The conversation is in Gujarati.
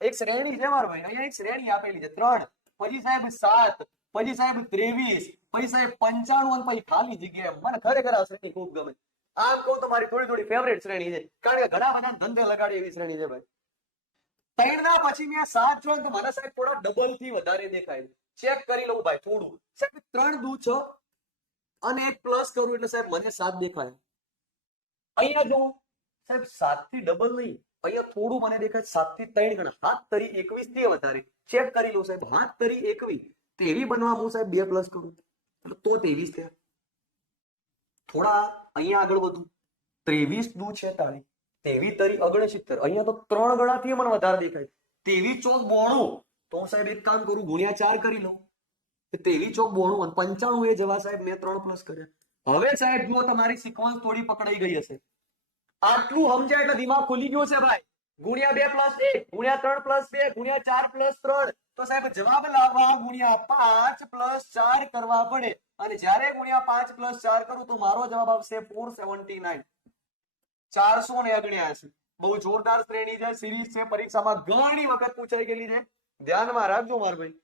એક શ્રેણી છે મારો ભાઈ. અહીંયા એક શ્રેણી આપેલી છે, ત્રણ. પછી સાહેબ સાત, પછી સાહેબ ત્રેવીસ, પછી સાહેબ પંચાણું અને પછી ખાલી જગ્યા મને ખરેખર આ શ્રેણી ખૂબ ગમે. આમ કહું તો મારી થોડી થોડી ફેવરેટ શ્રેણી છે. કારણ કે ઘણા બધા ધંધે લગાડે એવી શ્રેણી છે ભાઈ. ત્રણના પછી મેં સાત છો તો મારા સાહેબ થોડા ડબલથી વધારે દેખાય ચેક કરી લઉં ભાઈ, થોડું. સાહેબ ત્રણ દુ છ અને એક પ્લસ કરું એટલે સાહેબ મને સાત દેખાય. અહીંયા જો સાહેબ સાતથી ડબલ નહીં અહીંયા થોડું મને દેખાય સાતથી ત્રણ ગણા. હાથ તરી એકવીસથી વધારે ચેક કરી લઉં સાહેબ. હાથ તરી એકવીસ. તેવી બનવા હું સાહેબ બે પ્લસ કરું. એટલે તો ત્રેવીસ થયા. થોડા અહીંયા આગળ વધુ. ત્રેવીસ દુ છેતાળીસ તેવી તરી અગણસિત્તેર અહીંયા તો ત્રણ ગણાથી મને વધારે દેખાય. તેવી ચોક બોણું. તો હું સાહેબ એક કામ કરું, ગુણ્યા ચાર કરી લઉં. તેવી ચોક બોણું પંચાણું એ જવા સાહેબ મેં ત્રણ પ્લસ કર્યા. હવે સાહેબ જુઓ તમારી સિક્વન્સ થોડી પકડાઈ ગઈ હશે. આટલું સમજાય એટલે દિમાગ ખુલી ગયું છે ભાઈ. ગુણ્યા બે પ્લસ એક, ગુણ્યા ત્રણ પ્લસ બે, ગુણ્યા ચાર પ્લસ ત્રણ. તો સાહેબ જવાબ લાવવા ગુણ્યા પાંચ પ્લસ ચાર કરવા પડે. અને જયારે ગુણ્યા પાંચ પ્લસ ચાર કરું તો મારો જવાબ આવશે ફોર સેવન્ટી નાઇન ચારસો ને અગણ્યાસી. બહુ જોરદાર શ્રેણી છે, સિરીઝ છે, પરીક્ષામાં ઘણી વખત પૂછાઈ ગયેલી છે. ધ્યાનમાં રાખજો માર ભાઈ